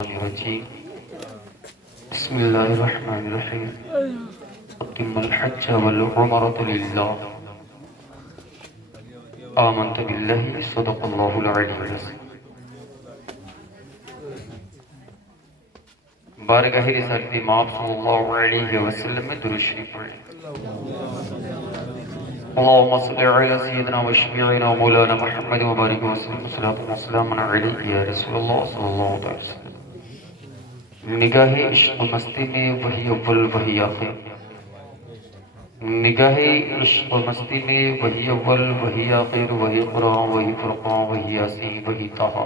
الرجيم بسم الله الرحمن الرحيم أتم الحج والعمرة لله آمنت بالله صدق الله العلي العظيم بارگاہ رسالت امام صلی اللہ علیہ وسلم میں درود شریف پڑھیں اللهم صل على سيدنا وشفيعنا ومولانا محمد وبارك وسلم صلاة وسلام عليك يا رسول الله صلی اللہ علیہ وسلم نگاہ عشق مستی میں وہی اول وہی آخر نگاہ عشق مستی میں وہی اول وہی آخر وہی قرآن وہی فرقان وہی یاسین وہی طہا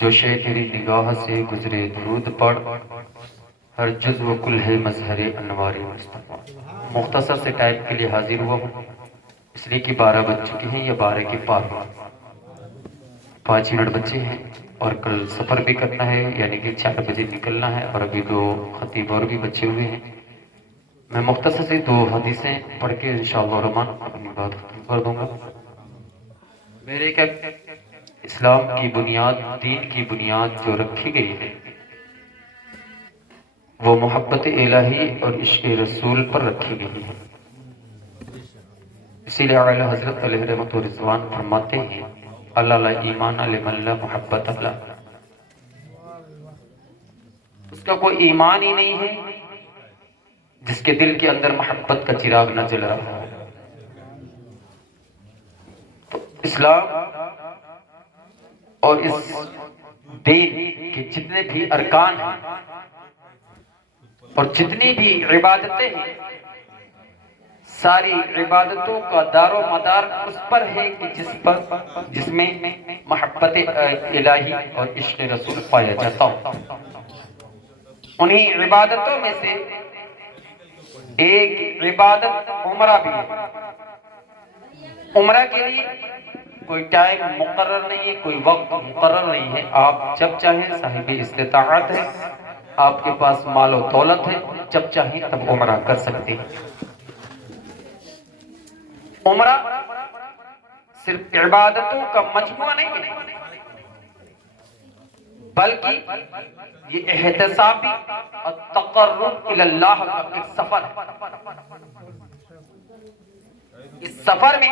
جو شے تیری نگاہ سے گزرے درود پڑھ ہر جزو کل ہے مظہر انوار مصطفیٰ مختصر سے ٹائپ کے لیے حاضر ہوا ہوں اس لیے کہ 12 بج چکے ہیں یا 12 کے پار 5 منٹ بچے ہیں اور کل سفر بھی کرنا ہے یعنی کہ 4 بجے نکلنا ہے اور ابھی 2 خطیب اور بھی بچے ہوئے ہیں میں مختصر سے 2 حدیثیں پڑھ کے انشاءاللہ الرحمن اپنی بات ختم کر دوں گا میرے کہ اسلام کی بنیاد دین کی بنیاد جو رکھی گئی ہے وہ محبت الہی اور عشق رسول پر رکھی گئی ہے اسی لیے اعلی حضرت علیہ رحمت و رضوان فرماتے ہیں اللہ لا ایمان لمن لا محبت اللہ اس کا کوئی ایمان ہی نہیں ہے جس کے دل کے اندر محبت کا چراغ نہ جل رہا ہو تو اسلام اور اس دین کے جتنے بھی ارکان ہیں اور جتنی بھی عبادتیں ہیں ساری عبادتوں کا دار و مدار اس پر ہے کہ جس میں محبت الہی اور عشق رسول پایا جاتا ہو انہی عبادتوں میں سے ایک عبادت عمرہ بھی ہے عمرہ کے لیے کوئی ٹائم مقرر نہیں ہے کوئی وقت مقرر نہیں ہے آپ جب چاہیں صاحب استطاعت ہے آپ کے پاس مال و دولت ہے جب چاہیں تب عمرہ کر سکتے ہیں عمرہ صرف عبادتوں کا مجموعہ نہیں ہے بلکہ یہ احتسابی اور تقرب الی اللہ کا ایک سفر ہے اس سفر میں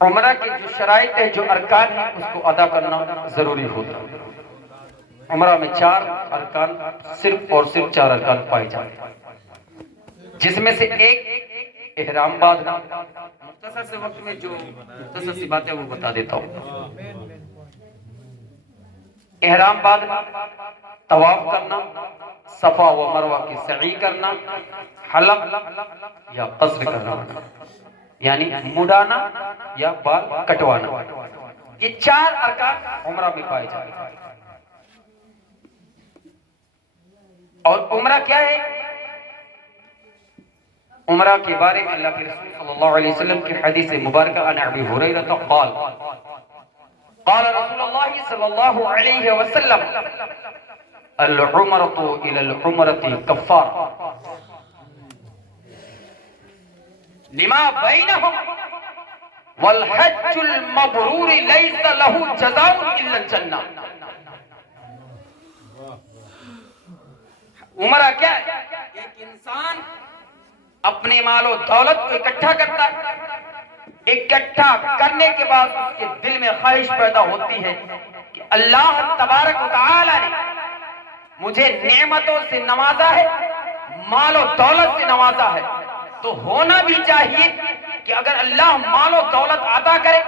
عمرہ کے جو شرائط ہے جو ارکان ہیں اس کو ادا کرنا ضروری ہوتا ہے عمرہ میں 4 ارکان صرف اور صرف 4 ارکان پائے جاتے ہیں جس میں سے ایک احرام باندھنا مختصر سے وقت میں جو مختصر سی باتیں وہ بتا دیتا ہوں احرام باندھنا طواف کرنا صفا و مروہ کی سعی کرنا حلق یا قصر کرنا یعنی مڈانا یا بال کٹوانا یہ 4 ارکان عمرہ میں پائے جاتے ہیں اور عمرہ کیا ہے عمرہ کے بارے میں اللہ کے رسول صلی اللہ علیہ وسلم کی حدیث مبارکہ عن ابی ہریرہ قال قال رسول اللہ صلی اللہ علیہ وسلم العمرۃ الی العمرۃ کفارہ لما بینہم والحج المبرور لیس له جزاء الا الجنہ عمرہ کیا ہے ایک انسان اپنے مال و دولت کو اکٹھا کرتا ہے اکٹھا کرنے کے بعد اس کے دل میں خواہش پیدا ہوتی ہے کہ اللہ تبارک و تعالی نے مجھے نعمتوں سے نوازا ہے مال و دولت سے نوازا ہے تو ہونا بھی چاہیے کہ اگر اللہ مال و دولت عطا کرے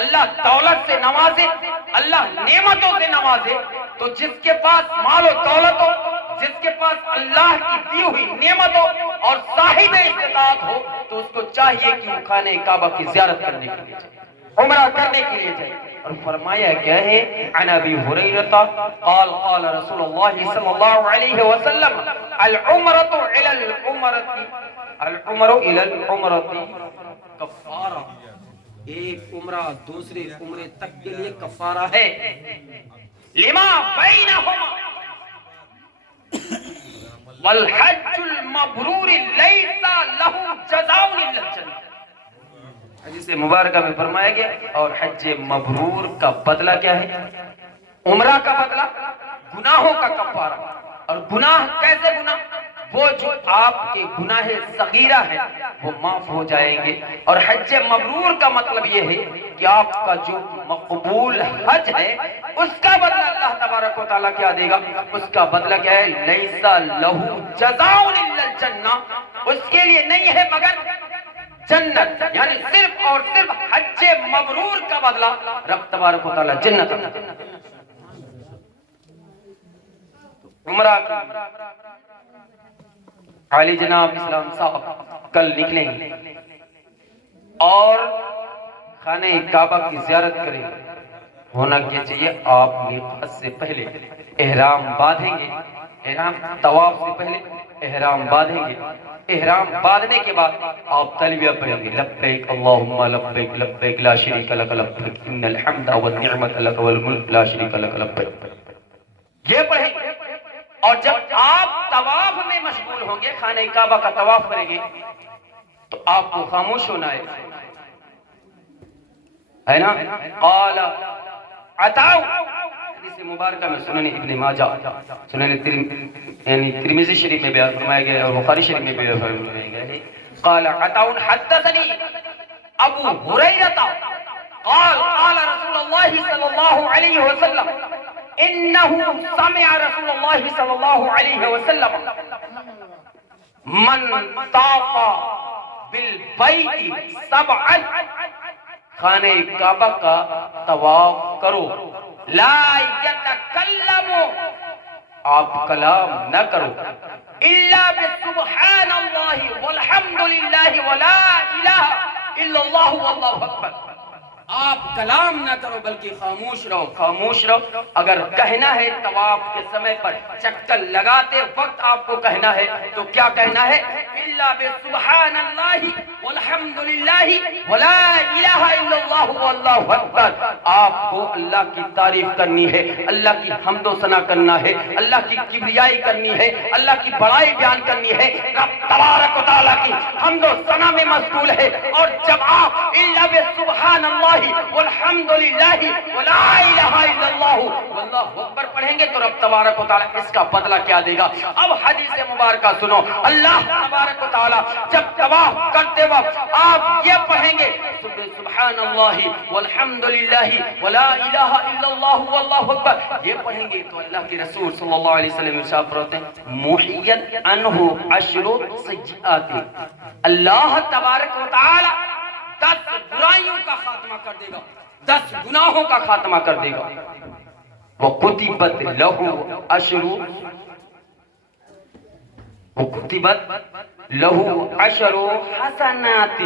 اللہ دولت سے نوازے اللہ نعمتوں سے نوازے تو جس کے پاس مال و دولت ہو جس کے پاس اللہ کی دی ہوئی نعمت ہو اور صاحب استطاعت ہو تو اس کو چاہیے کہ وہ خانہ کعبہ کی زیارت کرنے کے لیے جائے عمرہ کرنے کے لیے جائے اور فرمایا کیا ہے عن ابی ہریرہ قال قال رسول اللہ صلی اللہ علیہ وسلم العمرۃ الی العمرۃ الی العمرۃ کفارہ ایک عمرہ دوسرے عمرے تک کے لیے کفارہ ہے لما بینہما والحج المبرور لیس له جزاء الا الجنہ حدیث مبارکہ میں فرمایا گیا اور حج مبرور کا بدلہ کیا ہے؟ عمرہ کا بدلہ گناہوں کا کفارہ. اور گناہ کیسے گناہ؟ وہ جو آپ کے گناہ صغیرہ ہیں وہ معاف ہو جائیں گے. اور حج مبرور کا مطلب یہ ہے کہ آپ کا جو مقبول حج ہے اس کا بدلہ اللہ تبارک و تعالیٰ کیا دے گا؟ اس کا بدلہ کیا ہے؟ لیس لہو جزاء الا الجنہ، اس کے لیے نہیں ہے مگر جنت. یعنی صرف اور صرف حج مبرور کا بدلہ رب تبارک و تعالیٰ جنت. عمرہ کی عالی جناب اسلام صاحب کل نکلیں گے اور خانہ کعبہ کی زیارت کریں. ہونا کیا چاہیے؟ آپ میقات سے پہلے احرام باندھیں گے. احرام طواف سے پہلے احرام باندھیں گے. احرام باندھنے کے بعد آپ تلبیہ پڑھیں گے، لبیک اللہم لبیک لبیک لا شریک لک لبیک ان الحمد والنعمت لک والملک لا شریک لک لبیک. یہ پڑھیں گے. اور جب آپ طواف میں مشغول ہوں گے، خانہ کعبہ کا طواف کریں گے، تو آپ کو خاموش ہونا ہے نا. قال عطاؤ، حدیث مبارکہ میں سنن ابن ماجہ، سنن ترمذی شریف میں بیان فرمایا گیا اور بخاری شریف میں بیان فرمایا گیا ہے. قال عطاؤ حدثني ابو ہریرہ قال قال رسول اللہ صلی اللہ علیہ وسلم انه سمع رسول اللہ صلی اللہ علیہ وسلم من طاف بالبیت سبعا، خانہ کعبہ کا طواف کرو، لا یتکلم، آپ کلام نہ کرو، الا بسبحان اللہ والحمد للہ ولا الہ الا اللہ واللہ اکبر. آپ کلام نہ کرو بلکہ خاموش رہو. خاموش رہو. اگر کہنا ہے طواف کے سمے پر چکر لگاتے وقت آپ کو کہنا ہے تو کیا کہنا ہے؟ الا بسبحان اللہ والحمد للہ ولا الہ الا اللہ واللہ اکبر. آپ کو اللہ کی تعریف کرنی ہے، اللہ کی حمد و ثنا کرنا ہے، اللہ کی کبریائی کرنی ہے، اللہ کی بڑائی بیان کرنی ہے، رب تبارک و تعالیٰ کی حمد و ثنا میں مشغول ہے. اور جب آپ الا بسبحان اللہ والحمدللہ ولا الہ الا اللہ واللہ اکبر پڑھیں گے تو رب تبارک و تعالیٰ اس کا بدلہ کیا دے گا؟ اب حدیث مبارکہ سنو. اللہ تبارک و تعالیٰ جب طواف کرتے وقت آپ یہ پڑھیں گے سبحان اللہ والحمدللہ ولا الہ الا اللہ واللہ اکبر، یہ پڑھیں گے تو اللہ کے رسول صلی اللہ علیہ وسلم ارشاد فرماتے ہیں محیت عنہ عشر سیئات، اللہ تبارک و تعالیٰ 10 برائیوں کا خاتمہ کر دے گا، 10 گناہوں کا خاتمہ کر دے گا. وَقُتِبَتْ لَهُ عَشْرُ حَسَنَاتٍ،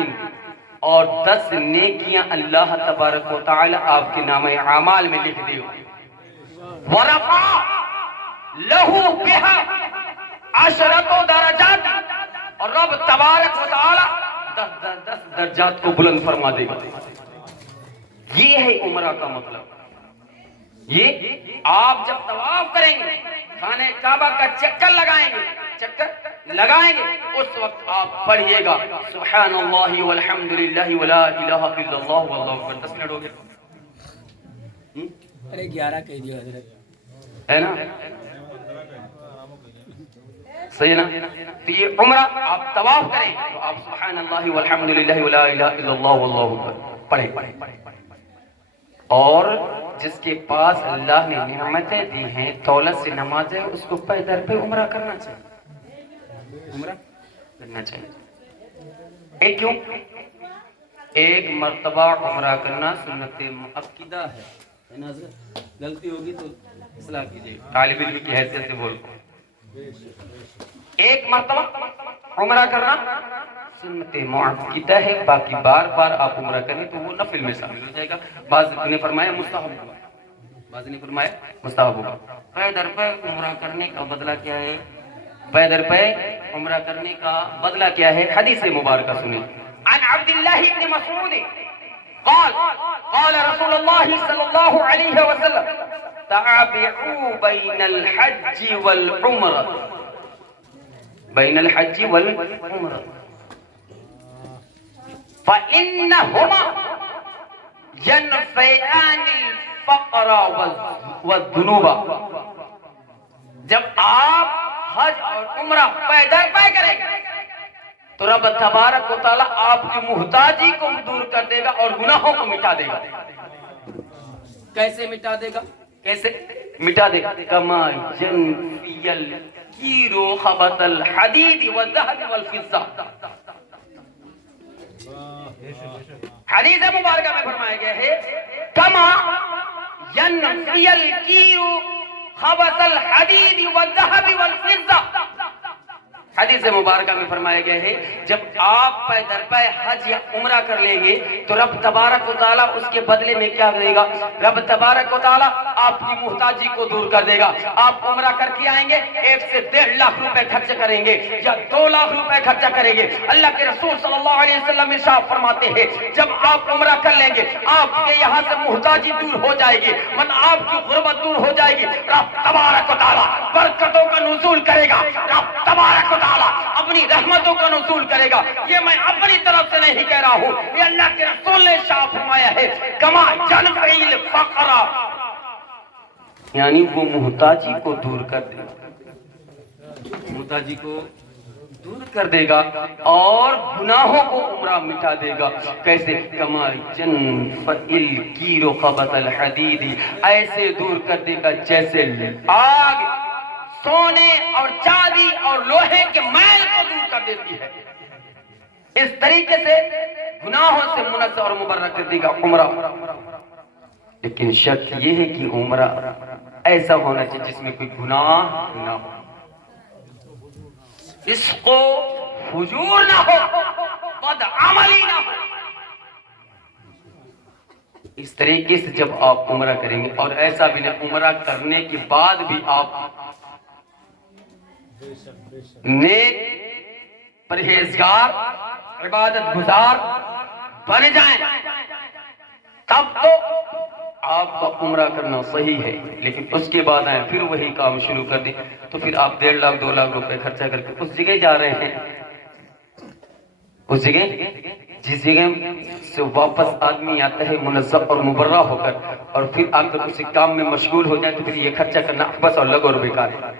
اور 10 نیکیاں اللہ تبارک و تعالی آپ کے نام اعمال میں لکھ دے گا. وَرَفَعَ لَهُ بِهَا عَشْرَةُ دَرَجَاتٍ، اور رب تبارک و تعالی 10 درجات کو بلند فرما دے گا. یہ ہے عمرہ کا مطلب. یہ آپ جب طواف کریں گے، خانہ کعبہ کا چکر لگائیں گے، اس وقت آپ پڑھیے گا سبحان اللہ والحمدللہ ولا الہ الا اللہ واللہ اکبر. 10 منٹ ہو گئے. ارے 11 کہہ دیا حضرت، ہے نا؟ صحیح نا؟ تو یہ عمرہ آپ طواف کریں تو آپ سبحان اللہ والحمدللہ ولا الہ الا اللہ واللہ اکبر پڑھیں. اور جس کے پاس اللہ نے نعمتیں دی ہیں، دولت سے نماز ہے، اس کو پہ در پہ عمرہ کرنا چاہیے. عمرہ کرنا چاہیے. کیوں؟ ایک مرتبہ عمرہ کرنا سنت مؤکدہ ہے نا حضرت؟ غلطی ہوگی تو اصلاح کیجیے، طالب علم کی حیثیت سے بول رہا ہوں. ایک مرتبہ عمرہ کرنا سنت مؤکدہ ہے، باقی بار بار آپ عمرہ کریں تو وہ نفل میں شامل ہو جائے گا. بعض نے فرمایا مستحب ہوگا، بعض نے فرمایا مستحب ہوگا. پیدر پہ عمرہ کرنے کا بدلہ کیا ہے؟ پیدر پہ عمرہ کرنے کا بدلہ کیا ہے؟ حدیث مبارکہ سنیں. عن عبداللہ بن مسعود قال قال رسول اللہ صلی اللہ علیہ وسلم تابعوا بین الحج والعمرہ، بین الحج والعمرہ، فإنهما ينفيان الفقر والذنوب. جب آپ حج اور عمرہ پے در پے کریں گے تو رب تبارک و تعالیٰ آپ کی محتاجی کو دور کر دے گا اور گناہوں کو مٹا دے گا. کیسے مٹا دے گا؟ کیسے مٹا دے گا؟ کما ينفي الكير خبث الحديد والذهب والفضة. حدیث مبارکہ میں فرمایا گیا ہے کما ينفي الكير خبث الحديد والذهب والفضة. حدیث مبارکہ میں فرمایا گیا ہے جب آپ پے در پے حج یا عمرہ کر لیں گے تو رب تبارک و تعالیٰ اس کے بدلے میں کیا کرے گا؟ رب تبارک و تعالیٰ آپ کی محتاجی کو دور کر دے گا. آپ عمرہ کر کے آئیں گے 1 سے 1.5 لاکھ روپے خرچ کریں گے یا 2 لاکھ روپے خرچہ کریں گے. اللہ کے رسول صلی اللہ علیہ وسلم ارشاد فرماتے ہیں جب آپ عمرہ کر لیں گے آپ کے یہاں سے محتاجی دور ہو جائے گی, آپ کی غربت دور ہو جائے گی. رب تبارک و تعالیٰ برکتوں کا نزول کرے گا. رب تبارک و تعالیٰ اپنی رحمتوں کا نزول کرے گا. یہ میں اپنی طرف سے نہیں کہہ رہا ہوں, یہ اللہ کے رسول نے ارشاد فرمایا ہے کما ينفي الفقر, یعنی وہ محتاجی کو دور کر دے گا, محتاجی کو دور کر دے گا اور گناہوں کو عمرہ مٹا دے گا. کیسے؟ کما ينفي الكير خبث الحديد, ایسے دور کر دے گا جیسے آگ سونے اور چاندی اور لوہے کے میل کو دور کر دیتی ہے. اس طریقے سے گناہوں سے منزہ اور مبرہ کر دے گا عمرہ. لیکن شرط یہ ہے کہ عمرہ ایسا ہونا چاہیے جس میں کوئی گناہ نہ ہو, فسق و فجور نہ ہو, بدعملی نہ ہو. اس طریقے سے جب آپ عمرہ کریں گے اور ایسا بھی نہیں عمرہ کرنے کے بعد بھی آپ نیک پرہیزگار عبادت گزار بن جائیں تب تو آپ کا عمرہ کرنا صحیح ہے. لیکن اس کے بعد آئیں پھر وہی کام شروع کر دیں تو پھر آپ 1.5 لاکھ 2 لاکھ روپے خرچہ کر کے اس جگہ جا رہے ہیں, اس جگہ جس جگہ سے واپس آدمی آتا ہے منظم اور مبرہ ہو کر اور پھر آ کر اسی کام میں مشغول ہو جائے تو پھر یہ خرچہ کرنا بس اور لگو اور بیکار ہے.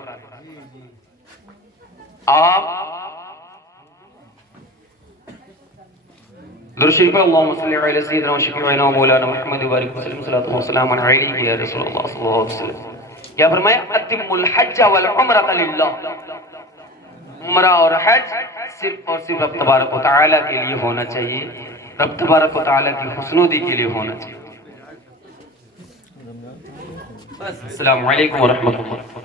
آپ درشی پہ اللہم صلی علی سیدنا و شفیعنا و مولانا محمد و بارک وسلم صلاۃ و سلام علیہ یا رسول اللہ صلی اللہ علیہ وسلم. کیا فرمایا اتم الحج والعمرۃ للہ, عمرہ اور حج صرف اور صرف رب تبارک و تعالیٰ کے لیے ہونا چاہیے, رب تبارک و تعالیٰ کی حسنودی کے لیے ہونا چاہیے. السلام علیکم ورحمۃ اللہ.